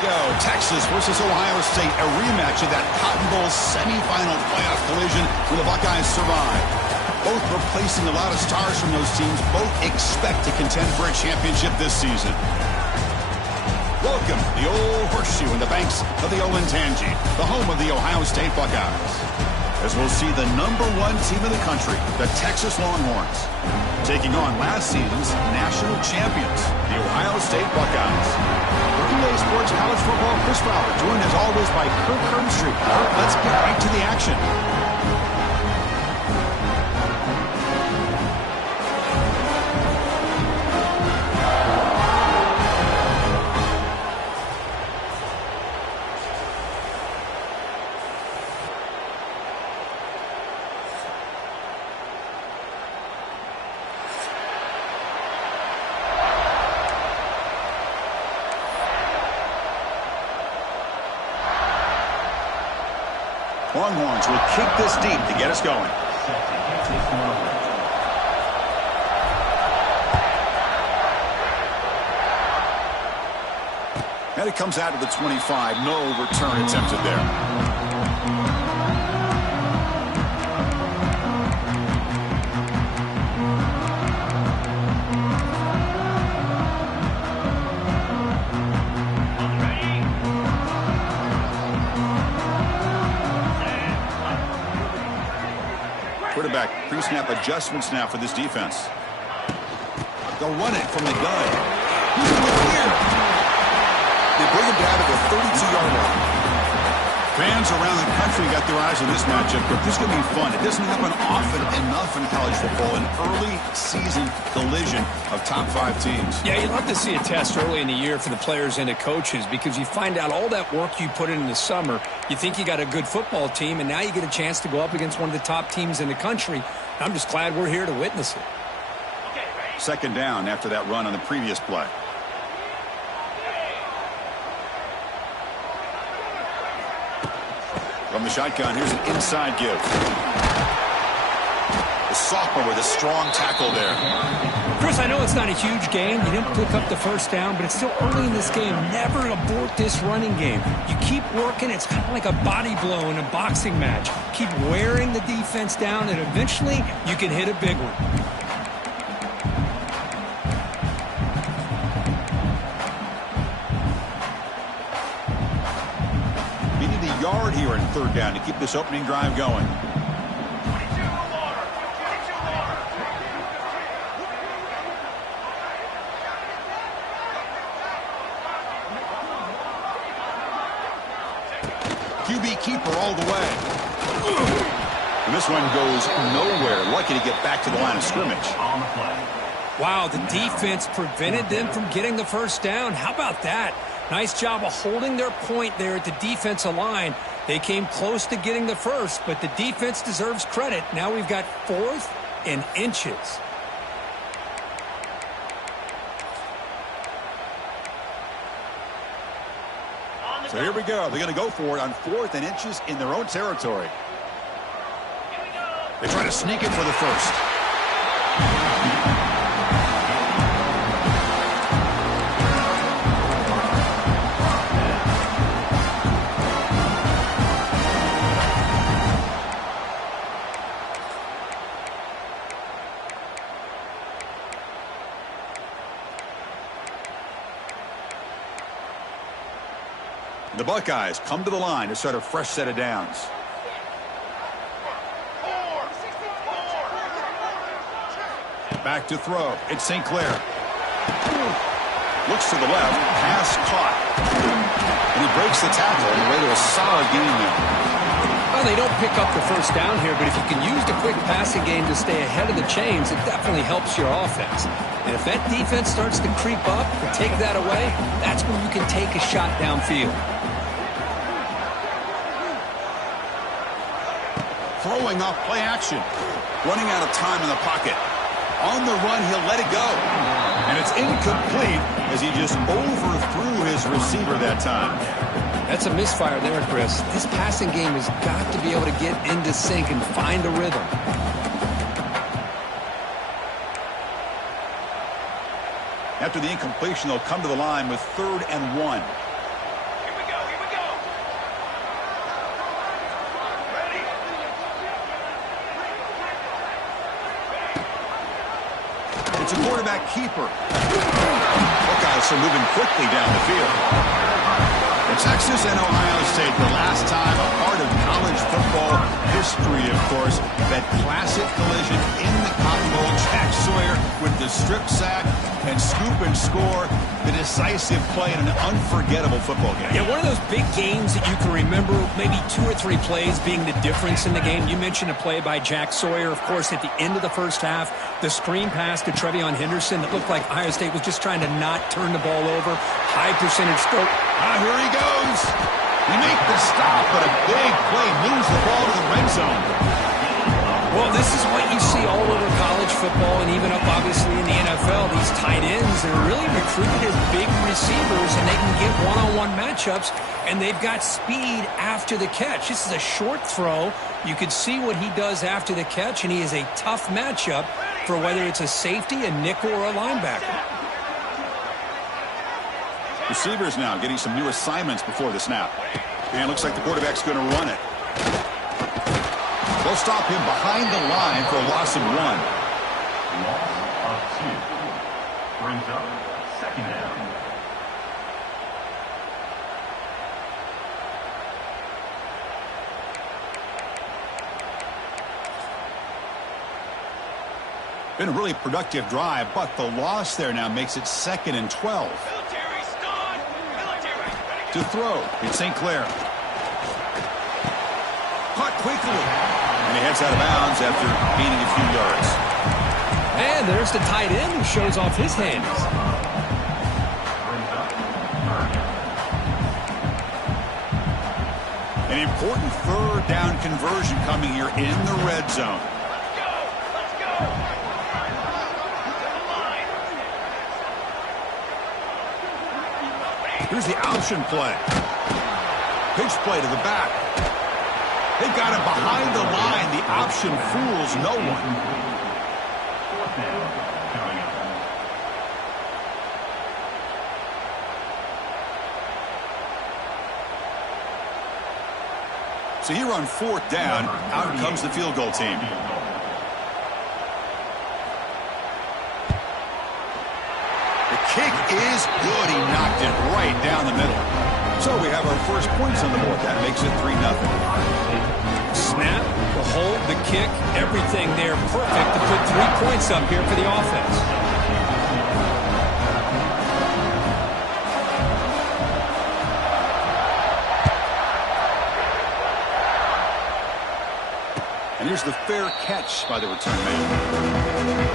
go. Texas versus Ohio State, a rematch of that Cotton Bowl semifinal playoff collision where the Buckeyes survived. Both replacing a lot of stars from those teams. Both expect to contend for a championship this season. Welcome, the old horseshoe in the banks of the old Ncaa, the home of the Ohio State Buckeyes. As we'll see the #1 team in the country, the Texas Longhorns, taking on last season's national champions, the Ohio State Buckeyes. For EA Sports College Football, Chris Fowler, joined as always by Kirk Herbstreit. Let's get right to the action. Longhorns will kick this deep to get us going. And it comes out of the 25. No return attempted there. Quarterback, pre-snap adjustments now for this defense. They'll run it from the gun. He's in the clear. They bring him down to the 32-yard line. Fans around the country got their eyes on this matchup, but this is going to be fun. It doesn't happen often enough in college football, an early season collision of top 5 teams. Yeah, you'd love to see a test early in the year for the players and the coaches because you find out all that work you put in the summer. You think you got a good football team, and now you get a chance to go up against one of the top teams in the country. I'm just glad we're here to witness it. Second down after that run on the previous play. From the shotgun, here's an inside give. The sophomore with a strong tackle there. Chris, I know it's not a huge game. You didn't pick up the first down, but it's still early in this game. Never abort this running game. You keep working. It's kind of like a body blow in a boxing match. Keep wearing the defense down, and eventually you can hit a big one. Yard here in third down to keep this opening drive going. QB keeper all the way. And this one goes nowhere. Lucky to get back to the line of scrimmage. Wow, the defense prevented them from getting the first down. How about that? Nice job of holding their point there at the defensive line. They came close to getting the first, but the defense deserves credit. Now we've got 4th and inches. So here we go. They're going to go for it on 4th and inches in their own territory. They try to sneak it for the first. The Buckeyes come to the line to start a fresh set of downs. Back to throw. It's St. Clair. Looks to the left. Pass caught. And he breaks the tackle on the way to a solid gain there. Well, they don't pick up the first down here, but if you can use the quick passing game to stay ahead of the chains, it definitely helps your offense. And if that defense starts to creep up and take that away, that's when you can take a shot downfield. Throwing off play action. Running out of time in the pocket. On the run, he'll let it go. And it's incomplete as he just overthrew his receiver that time. That's a misfire there, Chris. This passing game has got to be able to get into sync and find a rhythm. After the incompletion, they'll come to the line with 3rd and 1. It's a quarterback keeper. Buckeyes are moving quickly down the field. Texas and Ohio State, the last time a part of college football history, of course, that classic collision in the Cotton Bowl. Jack Sawyer with the strip sack and scoop and score, the decisive play in an unforgettable football game. Yeah, one of those big games that you can remember, maybe 2 or 3 plays being the difference in the game. You mentioned a play by Jack Sawyer, of course, at the end of the first half, the screen pass to Trevion Henderson that looked like Ohio State was just trying to not turn the ball over. High percentage stroke. Here he goes. He makes the stop, but a big play moves the ball to the red zone. Well, this is what you see all over college football and even up, obviously, in the NFL. These tight ends, they're really recruited as big receivers, and they can get one-on-one matchups, and they've got speed after the catch. This is a short throw. You can see what he does after the catch, and he is a tough matchup for whether it's a safety, a nickel, or a linebacker. Receivers now getting some new assignments before the snap. And it looks like the quarterback's going to run it. They'll stop him behind the line for a loss of 1. Loss of 2. Brings up second down. Been a really productive drive, but the loss there now makes it 2nd and 12. To throw, it's St. Clair. Caught quickly. And he heads out of bounds after gaining a few yards. And there's the tight end who shows off his hands. An important 3rd down conversion coming here in the red zone. Let's go. Here's the option play. Pitch play to the back. They've got him behind the line. The option fools no one. 4th down coming up. So here on 4th down, out comes the field goal team. Kick is good. He knocked it right down the middle. So we have our first points on the board. That makes it 3-0. Snap, the hold, the kick, everything there perfect to put 3 points up here for the offense. And here's the fair catch by the return man.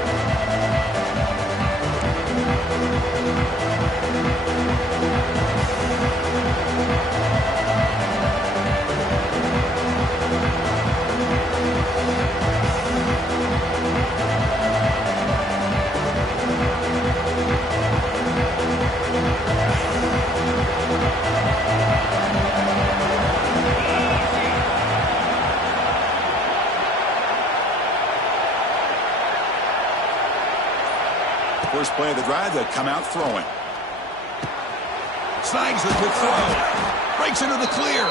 First play of the drive, they'll come out throwing. Snags the quick throw. Breaks into the clear.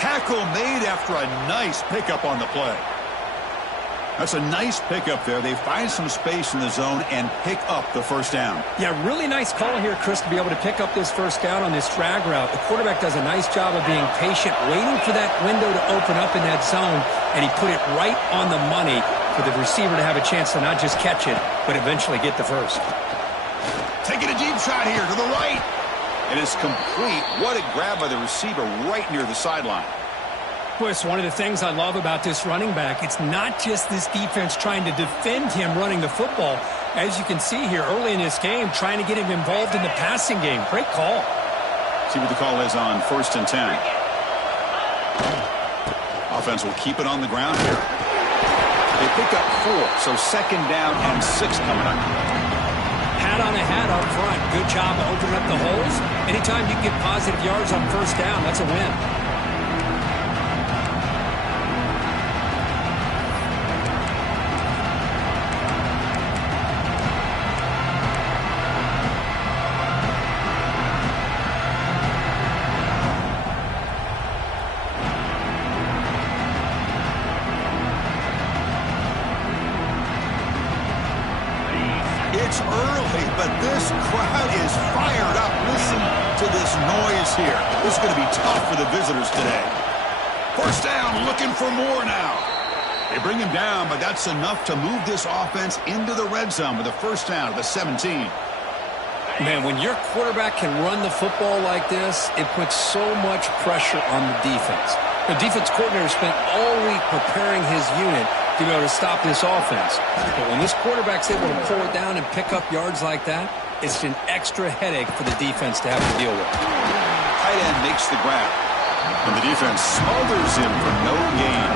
Tackle made after a nice pickup on the play. That's a nice pickup there. They find some space in the zone and pick up the first down. Yeah, really nice call here, Chris, to be able to pick up this first down on this drag route. The quarterback does a nice job of being patient, waiting for that window to open up in that zone, and he put it right on the money for the receiver to have a chance to not just catch it, but eventually get the first. Taking a deep shot here to the right. It is complete. What a grab by the receiver right near the sideline. Well, it's one of the things I love about this running back. It's not just this defense trying to defend him running the football. As you can see here early in this game, trying to get him involved in the passing game. Great call. See what the call is on 1st and 10. Offense will keep it on the ground here. They pick up 4, so 2nd down and 6 coming up. Hat on a hat up front. Good job of opening up the holes. Anytime you get positive yards on first down, that's a win. is fired up. Listen to this noise here. This is going to be tough for the visitors today. First down, looking for more now. They bring him down, but that's enough to move this offense into the red zone with a first down at the 17. Man, when your quarterback can run the football like this, it puts so much pressure on the defense. The defense coordinator spent all week preparing his unit to be able to stop this offense. But when this quarterback's able to pull it down and pick up yards like that, it's an extra headache for the defense to have to deal with. Tight end makes the grab, and the defense smothers him for no gain.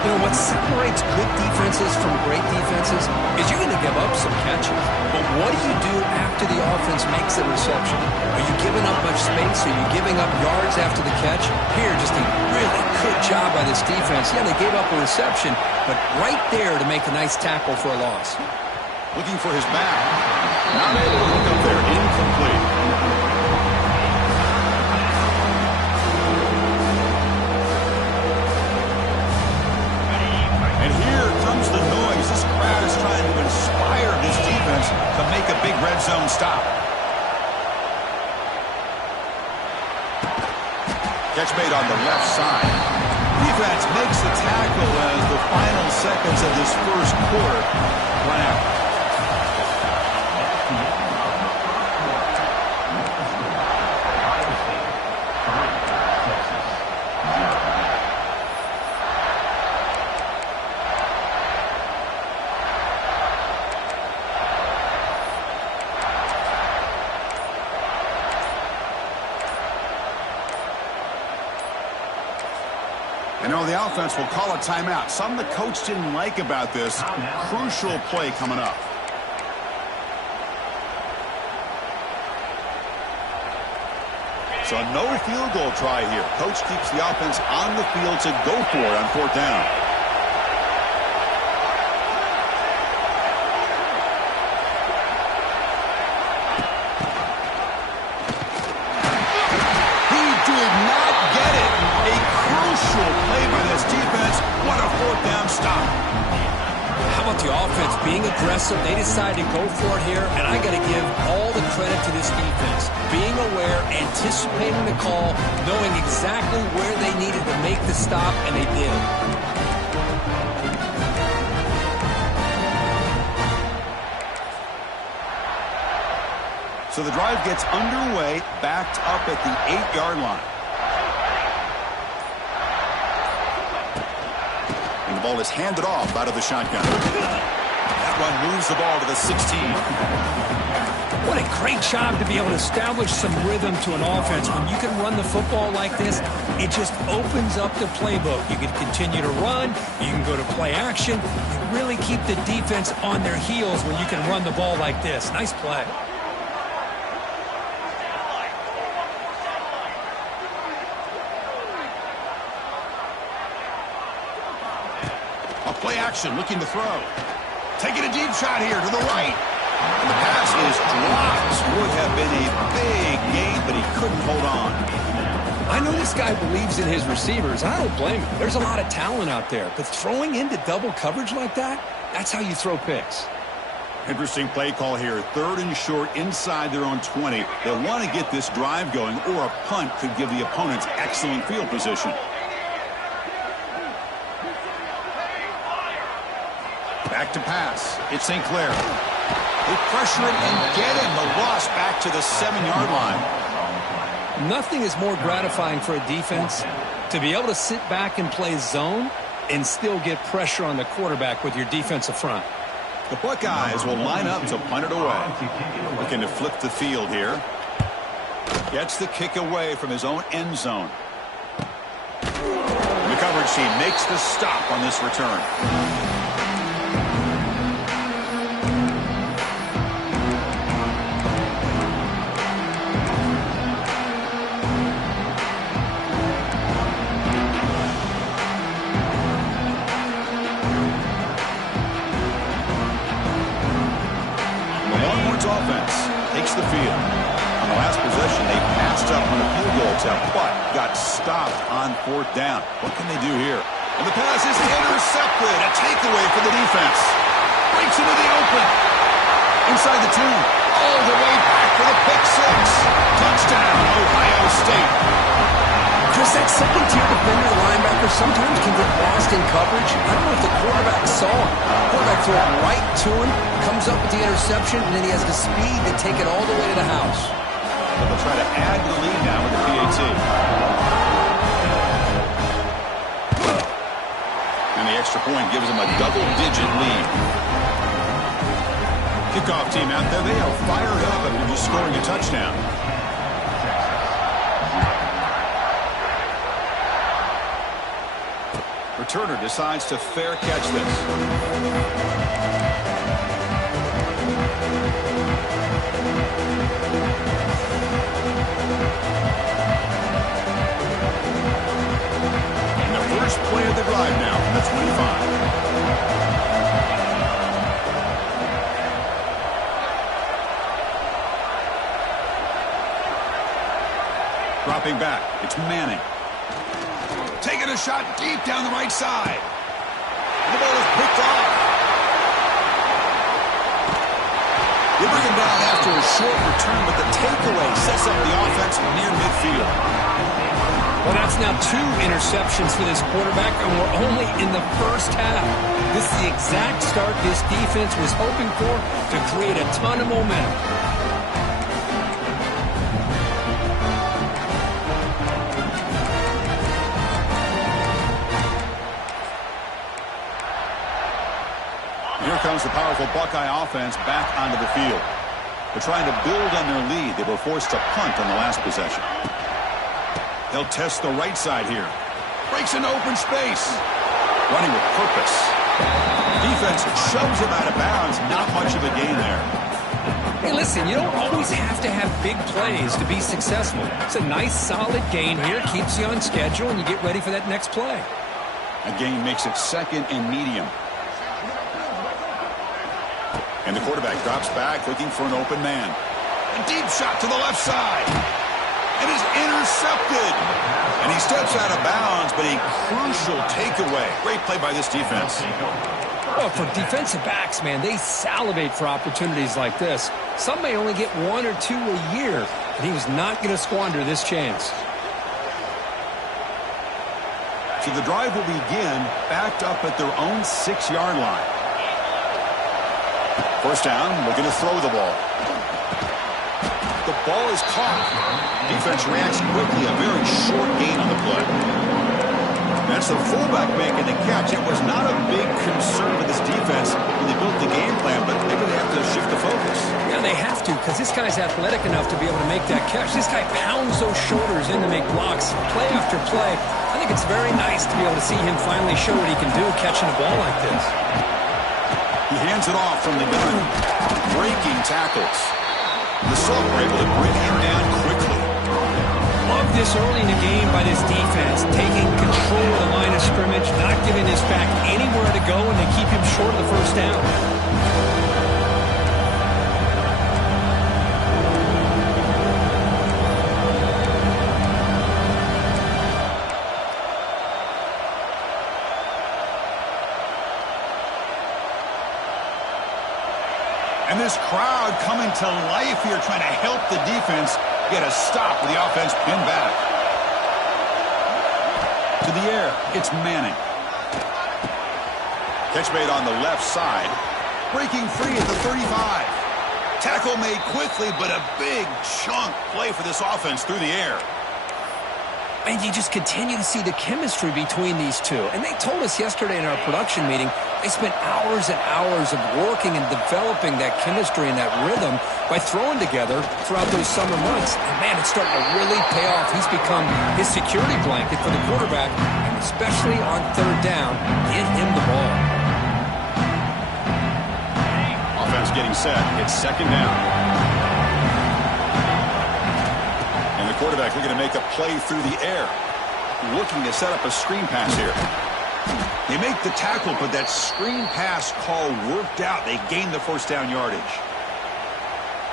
You know, what separates good defenses from great defenses is you're going to give up some catches. But what do you do after the offense makes the reception? Are you giving up much space? Are you giving up yards after the catch? Here, just a really good job by this defense. Yeah, they gave up a reception, but right there to make a nice tackle for a loss. Looking for his back. Not able to look up there. Incomplete. And here comes the noise. This crowd is trying to inspire this defense to make a big red zone stop. Catch made on the left side. Defense makes the tackle as the final seconds of this first quarter run out. And now the offense will call a timeout. Something the coach didn't like about this. Crucial play coming up. So no field goal try here. Coach keeps the offense on the field to go for it on fourth down. He did not get it. A crucial play by this defense. What a fourth down stop. How about the offense being aggressive? They decided to go for it here, and I got to give all the credit to this defense. Being aware, anticipating the call, knowing exactly where they needed to make the stop, and they did. So the drive gets underway, backed up at the 8-yard line. And the ball is handed off out of the shotgun. That one moves the ball to the 16. What a great job to be able to establish some rhythm to an offense. When you can run the football like this, it just opens up the playbook. You can continue to run. You can go to play action. You really keep the defense on their heels when you can run the ball like this. Nice play. Play action, looking to throw. Taking a deep shot here to the right. And the pass is dropped. Would have been a big gain, but he couldn't hold on. I know this guy believes in his receivers. I don't blame him. There's a lot of talent out there. But throwing into double coverage like that, that's how you throw picks. Interesting play call here. 3rd and short inside their own 20. They want to get this drive going, or a punt could give the opponents excellent field position. Back to pass. It's St. Clair. They pressure him and get him. The loss back to the 7-yard line. Nothing is more gratifying for a defense to be able to sit back and play zone and still get pressure on the quarterback with your defensive front. The Buckeyes will line up to punt it away. Looking to flip the field here. Gets the kick away from his own end zone. The coverage team makes the stop on this return. Offense takes the field. On the last possession, they passed up on a field goal attempt, but got stopped on 4th down. What can they do here? And the pass is intercepted. A takeaway for the defense. Breaks into the open. Inside the 2. All the way back for the pick six. Touchdown, Ohio State. Chris, that second-tier defender linebacker sometimes can get lost in coverage. I don't know if the quarterback saw him. The quarterback threw it right to him, comes up with the interception, and then he has the speed to take it all the way to the house. They'll try to add to the lead now with the PAT. And the extra point gives them a double-digit lead. Kickoff team out there, they are fired up after just scoring a touchdown. Returner decides to fair catch this. And the first play of the drive now from the 25. Dropping back, it's Manning. Taking a shot deep down the right side. The ball is picked off. They bring him down after a short return, but the takeaway sets up the offense near midfield. Well, that's now 2 interceptions for this quarterback, and we're only in the first half. This is the exact start this defense was hoping for to create a ton of momentum. Here comes the powerful Buckeye offense back onto the field. They're trying to build on their lead. They were forced to punt on the last possession. They'll test the right side here. Breaks into open space. Running with purpose. Defense shoves him out of bounds. Not much of a gain there. Hey, listen, you don't always have to have big plays to be successful. It's a nice, solid gain here. Keeps you on schedule, and you get ready for that next play. A gain makes it second and medium. And the quarterback drops back, looking for an open man. A deep shot to the left side. It is intercepted. And he steps out of bounds, but a crucial takeaway. Great play by this defense. Well, for defensive backs, man, they salivate for opportunities like this. Some may only get 1 or 2 a year, and he was not going to squander this chance. So the drive will begin backed up at their own 6-yard line. First down, looking to throw the ball. The ball is caught. Defense reacts quickly, a very short gain on the play. That's the fullback making the catch. It was not a big concern with this defense when they built the game plan, but maybe they have to shift the focus. Yeah, they have to, because this guy's athletic enough to be able to make that catch. This guy pounds those shoulders in to make blocks, play after play. I think it's very nice to be able to see him finally show what he can do catching a ball like this. He hands it off from the gun. Breaking tackles. The Sulks were able to bring him down quickly. Love this early in the game by this defense, taking control of the line of scrimmage, not giving this back anywhere to go, and they keep him short of the first down. And this crowd coming to life here, trying to help the defense get a stop with the offense pinned back. To the air, it's Manning. Catch made on the left side. Breaking free at the 35. Tackle made quickly, but a big chunk play for this offense through the air. And you just continue to see the chemistry between these two. And they told us yesterday in our production meeting, they spent hours and hours of working and developing that chemistry and that rhythm by throwing together throughout those summer months. And, man, it's starting to really pay off. He's become his security blanket for the quarterback, and especially on third down, get him the ball. Offense getting set. It's second down. And the quarterback looking to make a play through the air. Looking to set up a screen pass here. They make the tackle, but that screen pass call worked out. They gained the first down yardage.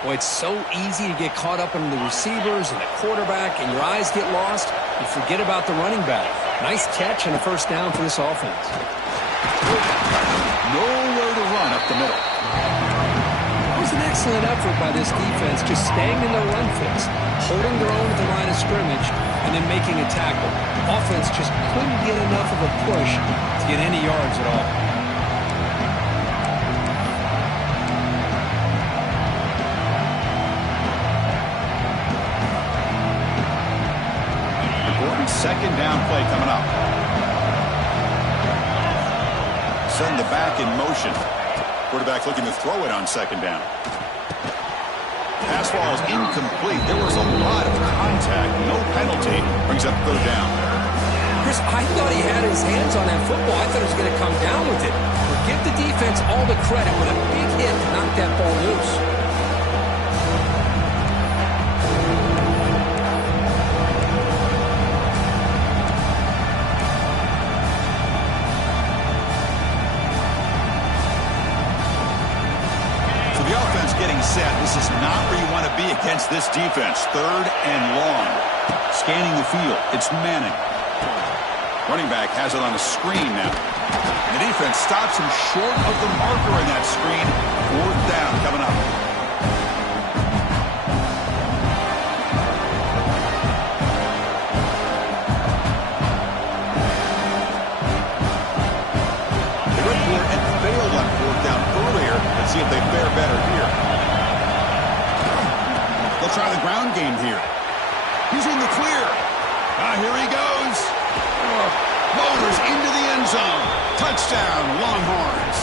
Well, it's so easy to get caught up in the receivers and the quarterback, and your eyes get lost. You forget about the running back. Nice catch and a first down for this offense. Nowhere to run up the middle. That was an excellent effort by this defense, just staying in their run fits, holding their own at the line of scrimmage, and then making a tackle. Offense just couldn't get enough of a push to get any yards at all. Second down play coming up. Send the back in motion. Quarterback looking to throw it on second down. Pass ball is incomplete. There was a lot of contact. No penalty. Brings up third down. Chris, I thought he had his hands on that football. I thought he was going to come down with it. But give the defense all the credit with a big hit to knock that ball loose. Getting set. This is not where you want to be against this defense. Third and long. Scanning the field. It's Manning. Running back has it on a screen now. The defense stops him short of the marker in that screen. Fourth down coming up. The Red Bull had failed on fourth down earlier. Let's see if they fare better here. They'll try the ground game here. He's in the clear. Here he goes. Motors into the end zone. Touchdown, Longhorns.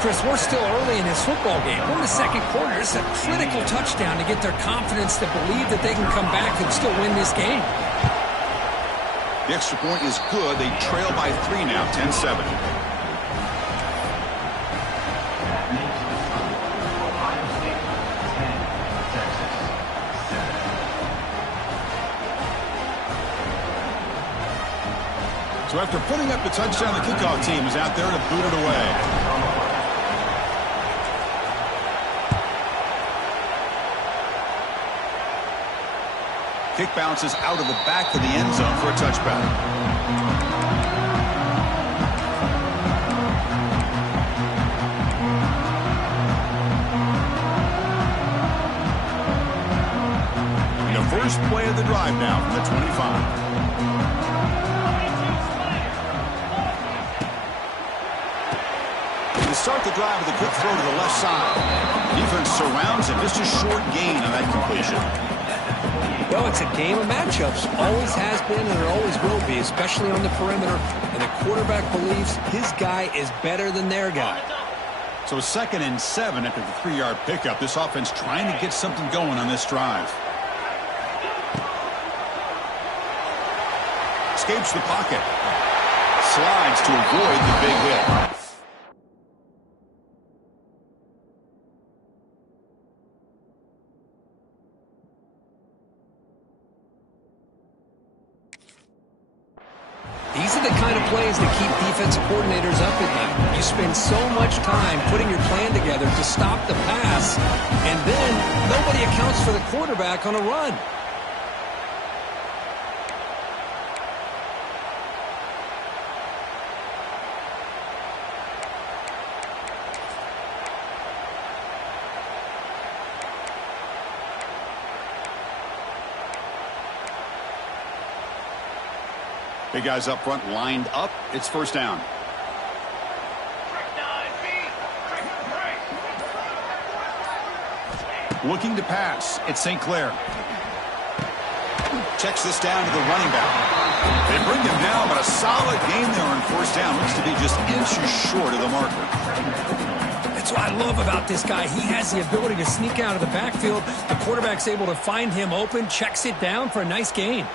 Chris, we're still early in this football game. We're in the second quarter. It's a critical touchdown to get their confidence to believe that they can come back and still win this game. The extra point is good. They trail by 3 now, 10-7. So after putting up the touchdown, the kickoff team is out there to boot it away. Kick bounces out of the back of the end zone for a touchback. And the first play of the drive now from the 25. Start the drive with a quick throw to the left side. Defense surrounds him. Just a short gain on that completion. Well, it's a game of matchups. Always has been and it always will be, especially on the perimeter. And the quarterback believes his guy is better than their guy. So 2nd and 7 after the 3-yard pickup. This offense trying to get something going on this drive. Escapes the pocket. Slides to avoid the big hit. These are the kind of plays that keep defensive coordinators up at night. You spend so much time putting your plan together to stop the pass, and then nobody accounts for the quarterback on a run. Big guys up front lined up. It's first down. Looking to pass. It's St. Clair. Checks this down to the running back. They bring him down, but a solid game there on first down. Looks to be just inches short of the marker. That's what I love about this guy. He has the ability to sneak out of the backfield. The quarterback's able to find him open, checks it down for a nice gain.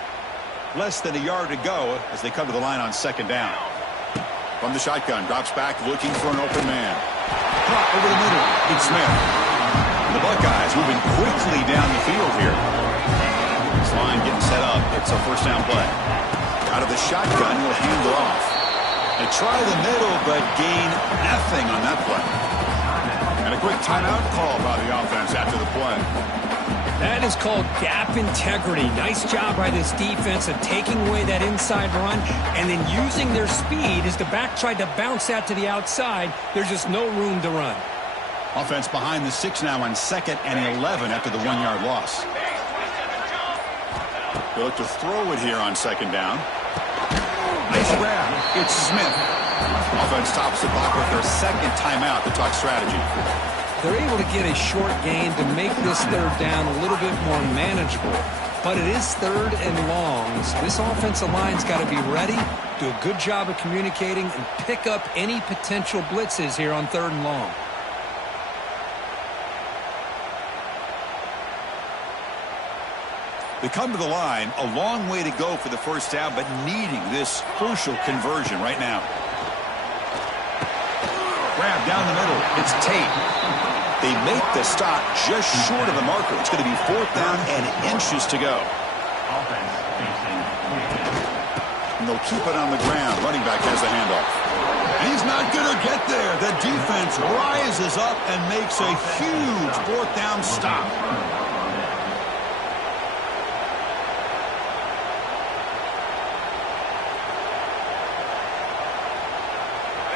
Less than a yard to go as they come to the line on second down. From the shotgun, drops back looking for an open man. Caught over the middle. It's Smith. The Buckeyes moving quickly down the field here. This line getting set up. It's a first down play. Out of the shotgun, he'll hand it off. They try the middle, but gain nothing on that play. And a quick timeout call by the offense after the play. That is called gap integrity. Nice job by this defense of taking away that inside run and then using their speed as the back tried to bounce that to the outside. There's just no room to run. Offense behind the 6 now on 2nd and 11 after the 1-yard loss. They look to throw it here on 2nd down. Nice grab. It's Smith. Offense stops the clock with their 2nd timeout to talk strategy. They're able to get a short gain to make this 3rd down a little bit more manageable. But it is 3rd and long, so this offensive line's got to be ready, do a good job of communicating, and pick up any potential blitzes here on 3rd and long. They come to the line, a long way to go for the 1st down, but needing this crucial conversion right now. Grab down the middle. It's Tate. They make the stop just short of the marker. It's going to be 4th down and inches to go. Offense facing And they'll keep it on the ground. Running back has the handoff. And he's not going to get there. The defense rises up and makes a huge 4th down stop.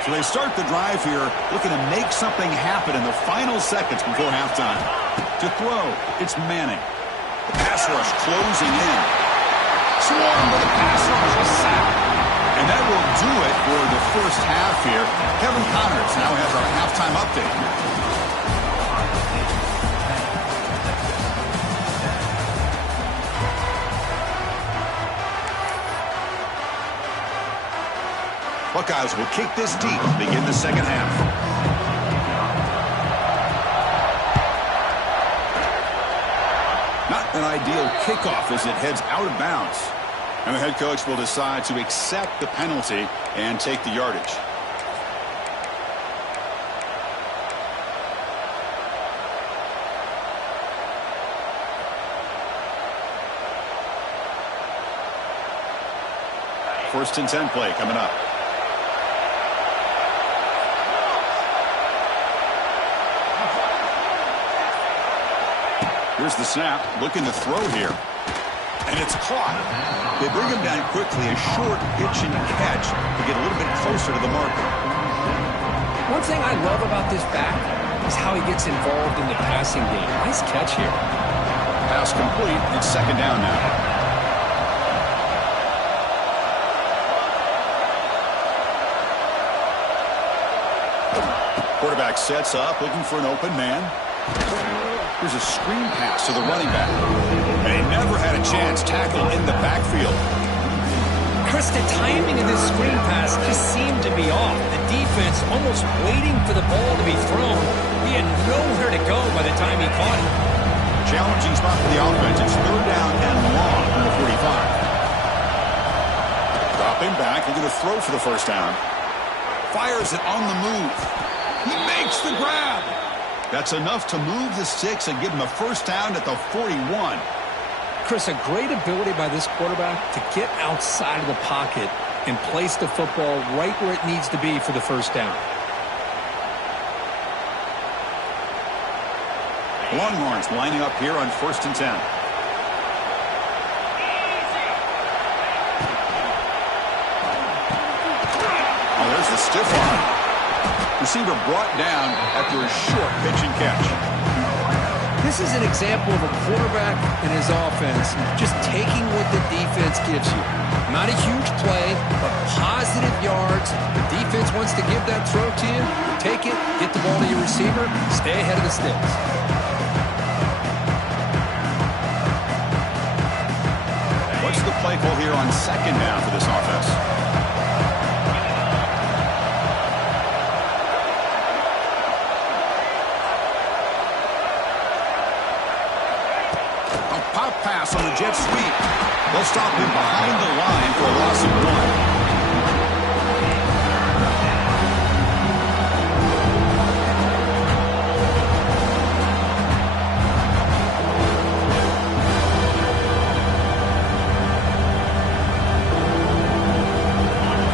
So they start the drive here, looking to make something happen in the final seconds before halftime. To throw, it's Manning. The pass rush closing in. Swarm with the pass rush, a sack. And that will do it for the 1st half here. Kevin Connors now has our halftime update. Buckeyes will kick this deep to begin the 2nd half. Not an ideal kickoff as it heads out of bounds. And the head coach will decide to accept the penalty and take the yardage. First and 10 play coming up. Here's the snap, looking to throw here. And it's caught. They bring him down quickly, a short pitch and catch to get a little bit closer to the marker. One thing I love about this back is how he gets involved in the passing game. Nice catch here. Pass complete. It's 2nd down now. Quarterback sets up, looking for an open man. Here's a screen pass to the running back. And he never had a chance tackle in the backfield. Chris, the timing of this screen pass just seemed to be off. The defense almost waiting for the ball to be thrown. He had nowhere to go by the time he caught it. Challenging spot for the offense. It's 3rd down and long from the 45. Dropping back. They're going to throw for the 1st down. Fires it on the move. He makes the grab. That's enough to move the sticks and give him a 1st down at the 41. Chris, a great ability by this quarterback to get outside of the pocket and place the football right where it needs to be for the 1st down. Longhorns lining up here on 1st and 10. Oh, there's the stiff arm. Receiver brought down after a short pitch and catch. This is an example of a quarterback and his offense just taking what the defense gives you. Not a huge play, but positive yards. The defense wants to give that throw to you. Take it, get the ball to your receiver, stay ahead of the sticks. What's the play call here on 2nd down for this offense? Pass on the jet sweep. They'll stop him behind the line for a loss of 1.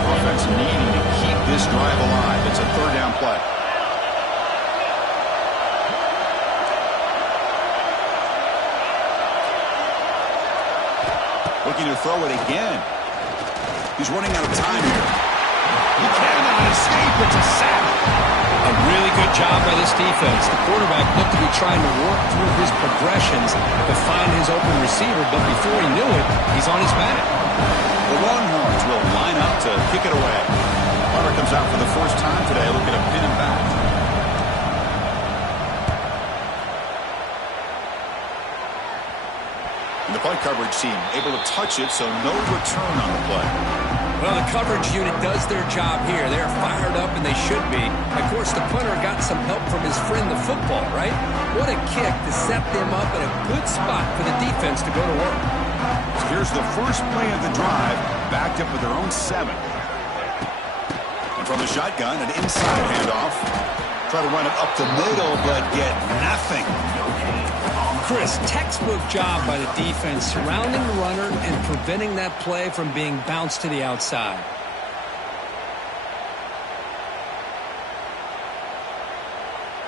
Offense needing to keep this drive alive. It's a 3rd down play. Looking to throw it again. He's running out of time here. He cannot escape. It's a sack. A really good job by this defense. The quarterback looked to be trying to work through his progressions to find his open receiver, but before he knew it, he's on his back. The Longhorns will line up to kick it away. Punter comes out for the first time today, looking to pin him back. And the punt coverage team able to touch it, so no return on the play. Well, the coverage unit does their job here. They're fired up, and they should be. Of course, the punter got some help from his friend, the football, right? What a kick to set them up in a good spot for the defense to go to work. So here's the first play of the drive, backed up with their own 7. And from the shotgun, an inside handoff. Try to run it up the middle, but get nothing. Chris, textbook job by the defense surrounding the runner and preventing that play from being bounced to the outside.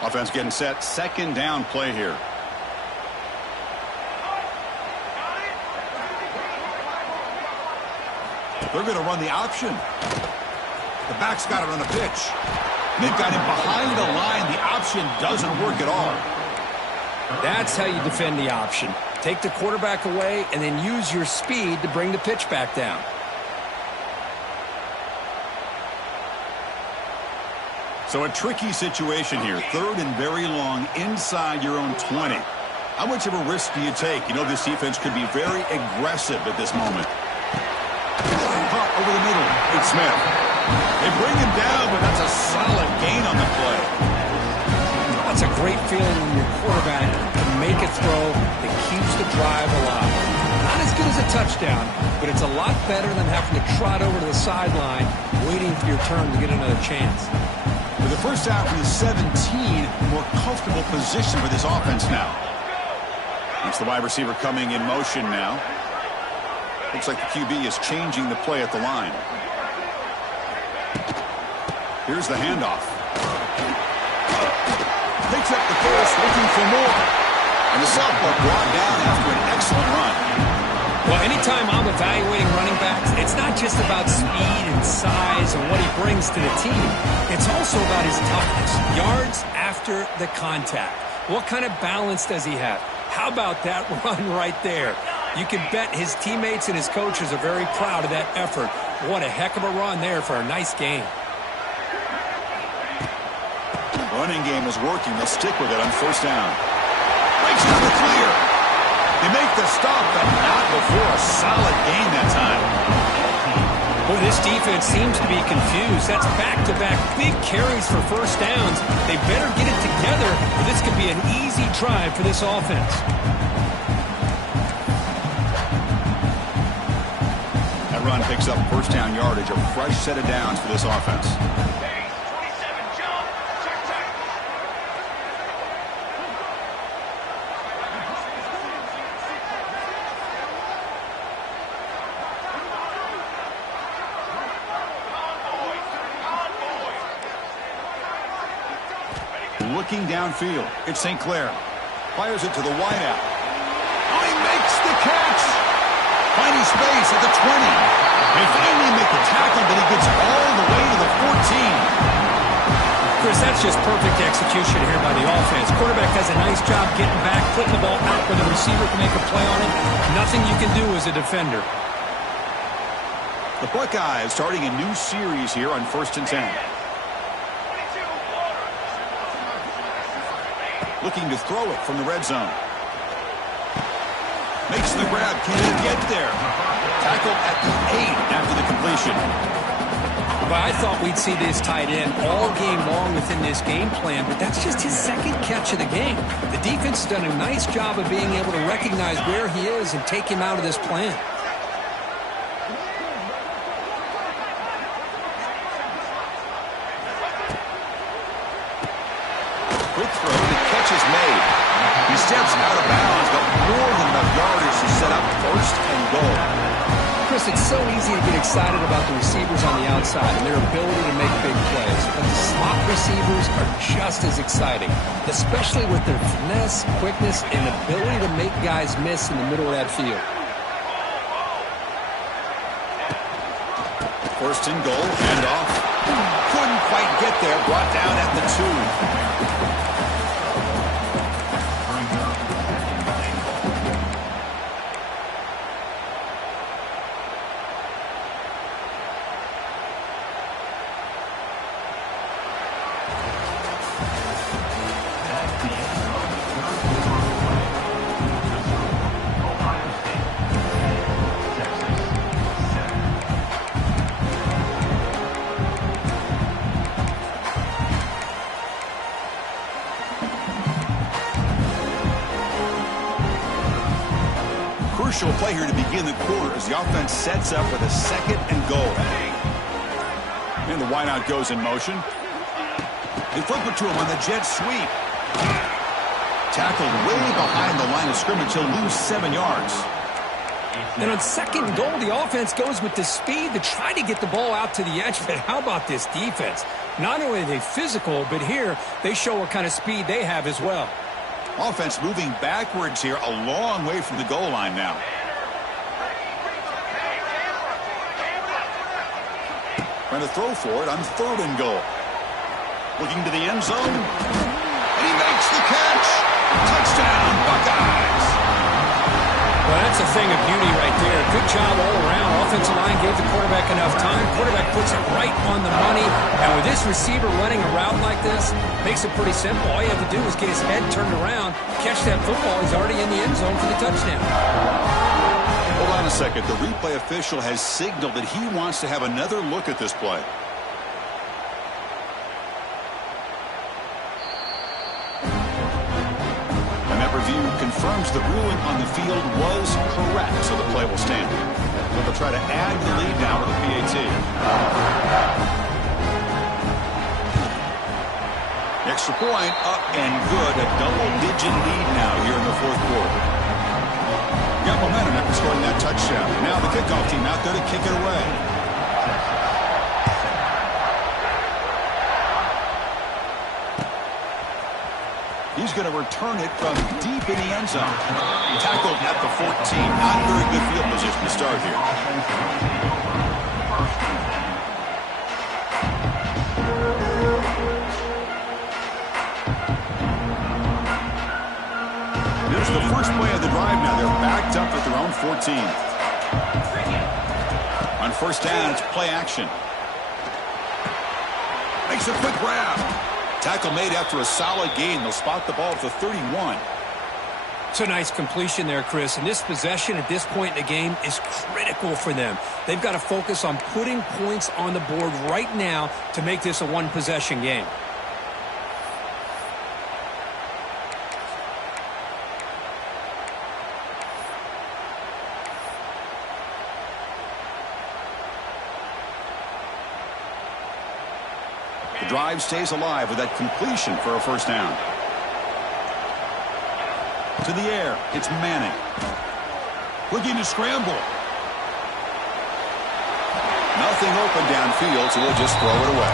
Offense getting set. Second down play here. They're going to run the option. The back's got it on the pitch. They've got him behind the line. The option doesn't work at all. That's how you defend the option. Take the quarterback away and then use your speed to bring the pitch back down. So a tricky situation here. Third and very long inside your own 20. How much of a risk do you take? You know this defense could be very aggressive at this moment. Caught over the middle. It's Smith. They bring him down, but that's a solid gain on the play. It's a great feeling when your quarterback can make a throw that keeps the drive alive. Not as good as a touchdown, but it's a lot better than having to trot over to the sideline waiting for your turn to get another chance. With the first out from the 17, more comfortable position for this offense now. It's the wide receiver coming in motion now. Looks like the QB is changing the play at the line. Here's the handoff. Picks up the first, looking for more. And the southpaw brought down after an excellent run. Well, anytime I'm evaluating running backs, it's not just about speed and size and what he brings to the team. It's also about his toughness. Yards after the contact. What kind of balance does he have? How about that run right there? You can bet his teammates and his coaches are very proud of that effort. What a heck of a run there for a nice game. Running game is working. They'll stick with it on first down. Breaks down the clear. They make the stop, but not before a solid gain that time. Boy, this defense seems to be confused. That's back-to-back big carries for first downs. They better get it together, or this could be an easy drive for this offense. That run picks up first down yardage, a fresh set of downs for this offense. Looking downfield, it's St. Clair. Fires it to the wideout. Oh, he makes the catch. Finding space at the 20. They finally make the tackle, but he gets all the way to the 14. Chris, that's just perfect execution here by the offense. Quarterback does a nice job getting back, putting the ball out where the receiver can make a play on it. Nothing you can do as a defender. The Buckeyes starting a new series here on 1st and 10. Looking to throw it from the red zone. Makes the grab. Can he get there? Tackled at the 8 after the completion. But I thought we'd see this tight end all game long within this game plan, but that's just his second catch of the game. The defense has done a nice job of being able to recognize where he is and take him out of this plan. Quick throw. The catch is made. He steps out of bounds, but more than enough yardage to set up first and goal. Chris, it's so easy to get excited about the receivers on the outside and their ability to make big plays. But the slot receivers are just as exciting, especially with their finesse, quickness, and ability to make guys miss in the middle of that field. First and goal, handoff. Couldn't quite get there. Brought down at the 2. Crucial play here to begin the quarter as the offense sets up with a 2nd and goal. And the wideout goes in motion. They flip it to him on the jet sweep. Tackled way behind the line of scrimmage. He'll lose 7 yards. And on 2nd and goal, the offense goes with the speed to try to get the ball out to the edge. But how about this defense? Not only are they physical, but here they show what kind of speed they have as well. Offense moving backwards here, a long way from the goal line now. Trying to throw for it on 3rd and goal. Looking to the end zone. And he makes the catch. Touchdown, Buckeyes. Well, that's a thing of beauty right there. Good job all around. Offensive line gave the quarterback enough time. Quarterback puts it right on the money. And with this receiver running a route like this, makes it pretty simple. All you have to do is get his head turned around, catch that football. He's already in the end zone for the touchdown. Hold on a second. The replay official has signaled that he wants to have another look at this play. And that review confirms the ruling on the field was correct, so the play will stand. So they'll try to add the lead now with the PAT. Extra point up and good. A double-digit lead now here in the 4th quarter. Got momentum after scoring that touchdown. Now the kickoff team out there to kick it away. He's going to return it from deep in the end zone. Tackled at the 14. Not very good field position to start here. Here's the first play of the drive now. They're backed up at their own 14. On 1st down, it's play action. Makes a quick grab. Tackle made after a solid gain. They'll spot the ball at the 31. It's a nice completion there, Chris. And this possession at this point in the game is critical for them. They've got to focus on putting points on the board right now to make this a one-possession game. The drive stays alive with that completion for a 1st down. To the air, it's Manning. Looking to scramble. Nothing open downfield, so he'll just throw it away.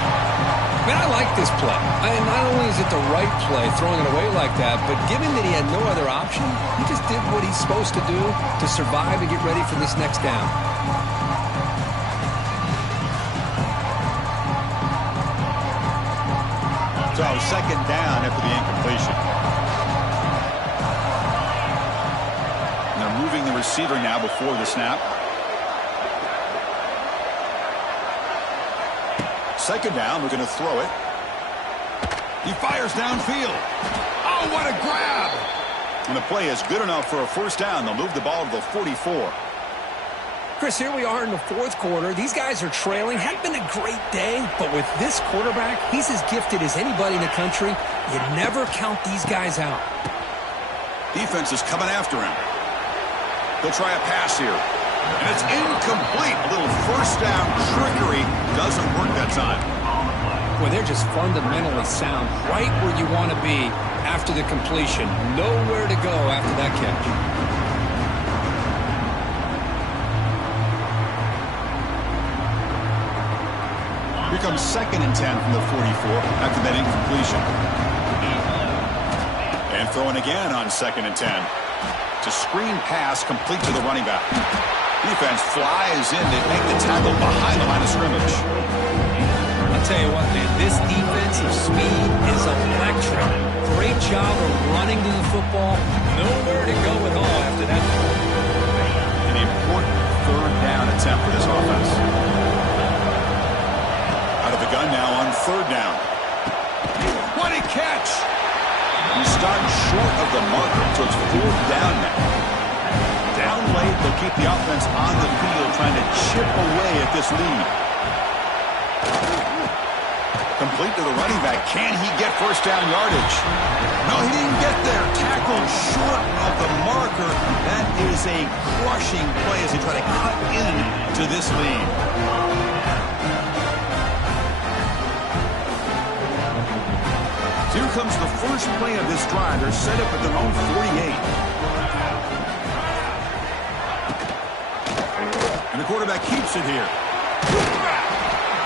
Man, I like this play. And not only is it the right play, throwing it away like that, but given that he had no other option, he just did what he's supposed to do to survive and get ready for this next down. So 2nd down after the incompletion. And they're moving the receiver now before the snap. 2nd down, we're going to throw it. He fires downfield. Oh, what a grab! And the play is good enough for a 1st down. They'll move the ball to the 44. Chris, here we are in the 4th quarter. These guys are trailing. Hadn't been a great day, but with this quarterback, he's as gifted as anybody in the country. You never count these guys out. Defense is coming after him. They'll try a pass here. And it's incomplete. A little 1st down trickery doesn't work that time. Well, they're just fundamentally sound, right where you want to be after the completion. Nowhere to go after that catch. Here comes 2nd and 10 from the 44 after that incompletion. And throwing again on 2nd and 10. To screen pass complete to the running back. Defense flies in. They make the tackle behind the line of scrimmage. I'll tell you what, man, this defensive speed is electric. Great job of running to the football. Nowhere to go at all after that. An important third down attempt for this offense. Out of the gun now on third down. What a catch! He stopped short of the marker, so it's fourth down now. Down late, they'll keep the offense on the field, trying to chip away at this lead. Complete to the running back. Can he get first down yardage? No, he didn't get there. Tackled short of the marker. That is a crushing play as they try to cut into this lead. Here comes the first play of this drive. They're set up at their own 48. And the quarterback keeps it here.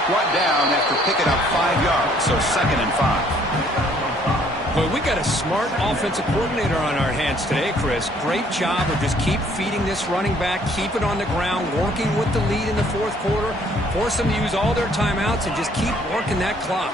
Brought down after picking up 5 yards, so 2nd and 5. Boy, we got a smart offensive coordinator on our hands today, Chris. Great job of just keep feeding this running back, keep it on the ground, working with the lead in the fourth quarter, force them to use all their timeouts, and just keep working that clock.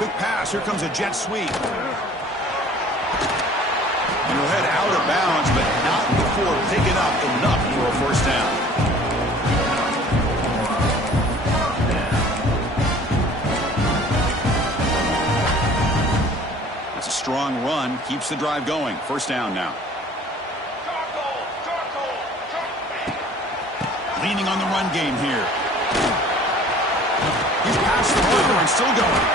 Quick pass. Here comes a jet sweep. And he'll head out of bounds, but not before picking up enough for a first down. That's a strong run. Keeps the drive going. First down now. Leaning on the run game here. He's past the marker and still going.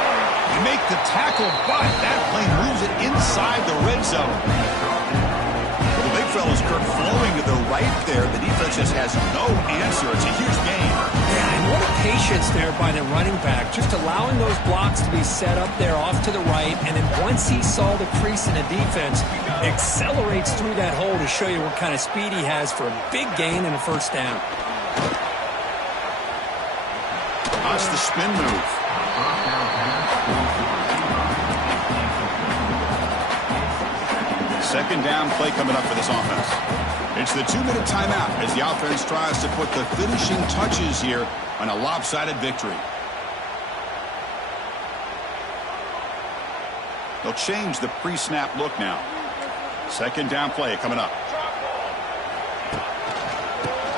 They make the tackle, but that play moves it inside the red zone. Well, the big fella's Kirk flowing to the right there. The defense just has no answer. It's a huge gain. Yeah, and what a patience there by the running back, just allowing those blocks to be set up there off to the right, and then once he saw the crease in the defense, accelerates through that hole to show you what kind of speed he has for a big gain and a first down. That's the spin move. Second down play coming up for this offense. It's the 2-minute timeout as the offense tries to put the finishing touches here on a lopsided victory. They'll change the pre-snap look now. Second down play coming up.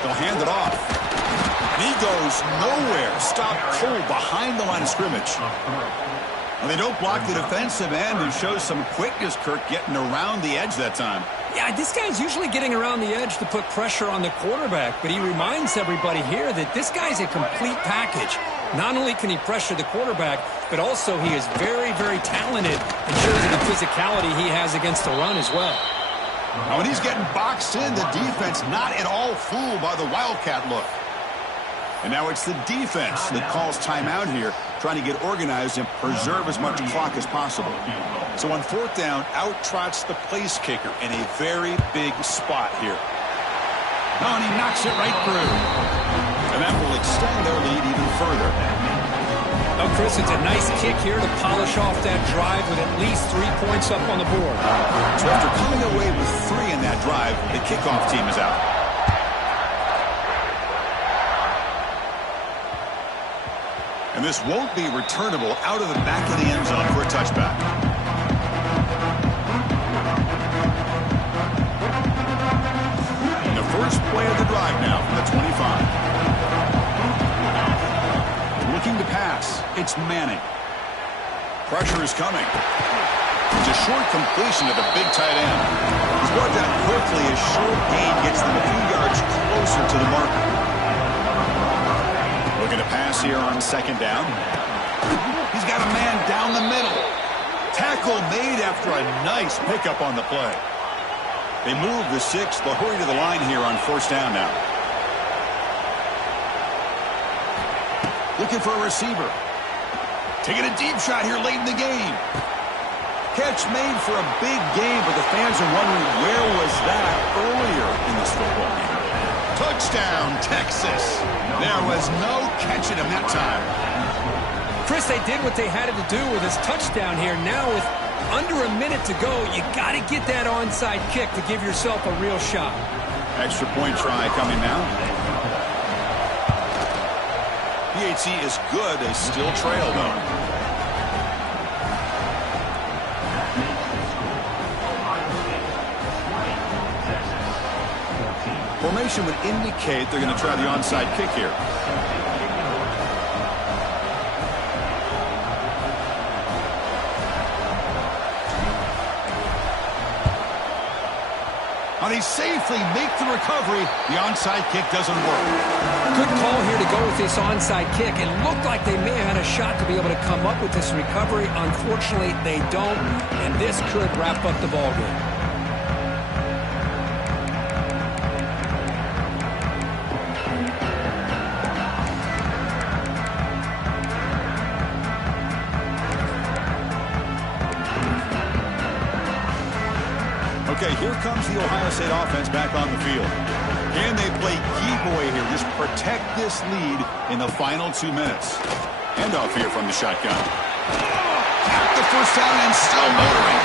They'll hand it off. He goes nowhere. Stopped cold behind the line of scrimmage. Well, they don't block the defensive end and shows some quickness, Kirk, getting around the edge that time. Yeah, this guy's usually getting around the edge to put pressure on the quarterback, but he reminds everybody here that this guy's a complete package. Not only can he pressure the quarterback, but also he is very, very talented and shows you the physicality he has against the run as well. Now, when he's getting boxed in, the defense not at all fooled by the Wildcat look. And now it's the defense that calls timeout here, trying to get organized and preserve as much clock as possible. So on fourth down, out trots the place kicker in a very big spot here. Oh, and he knocks it right through. And that will extend their lead even further. Oh, Chris, it's a nice kick here to polish off that drive with at least 3 points up on the board. So after coming away with 3 in that drive, the kickoff team is out. And this won't be returnable out of the back of the end zone for a touchback. And the first play of the drive now from the 25. Looking to pass. It's Manning. Pressure is coming. It's a short completion to the big tight end. He's brought down quickly as short gain gets them a few yards closer to the marker. Looking to pass here on second down. He's got a man down the middle. Tackle made after a nice pickup on the play. They move the 6. They'll hurry to the line here on first down now. Looking for a receiver. Taking a deep shot here late in the game. Catch made for a big game, but the fans are wondering where was that earlier in this football game. Touchdown, Texas. There was no catching him that time. Chris, they did what they had to do with his touchdown here. Now with under a minute to go, you got to get that onside kick to give yourself a real shot. Extra point try coming now. PAT is good. They still trail, though. Formation would indicate they're going to try the onside kick here. Now they safely make the recovery. The onside kick doesn't work. Good call here to go with this onside kick. It looked like they may have had a shot to be able to come up with this recovery. Unfortunately, they don't, and this could wrap up the ballgame. Okay, here comes the Ohio State offense back on the field. Can they play key-boy here? Just protect this lead in the final 2 minutes. Handoff here from the shotgun. At the first down and still motoring.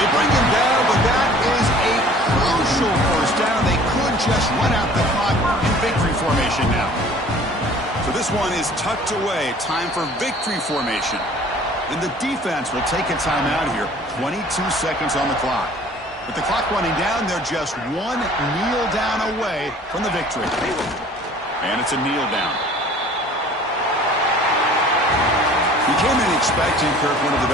They bring him down, but that is a crucial first down. They could just run out the clock in victory formation now. So this one is tucked away. Time for victory formation. And the defense will take a timeout here. 22 seconds on the clock. With the clock running down, they're just one kneel down away from the victory. And it's a kneel down. You came in expecting, Kirk, one of the best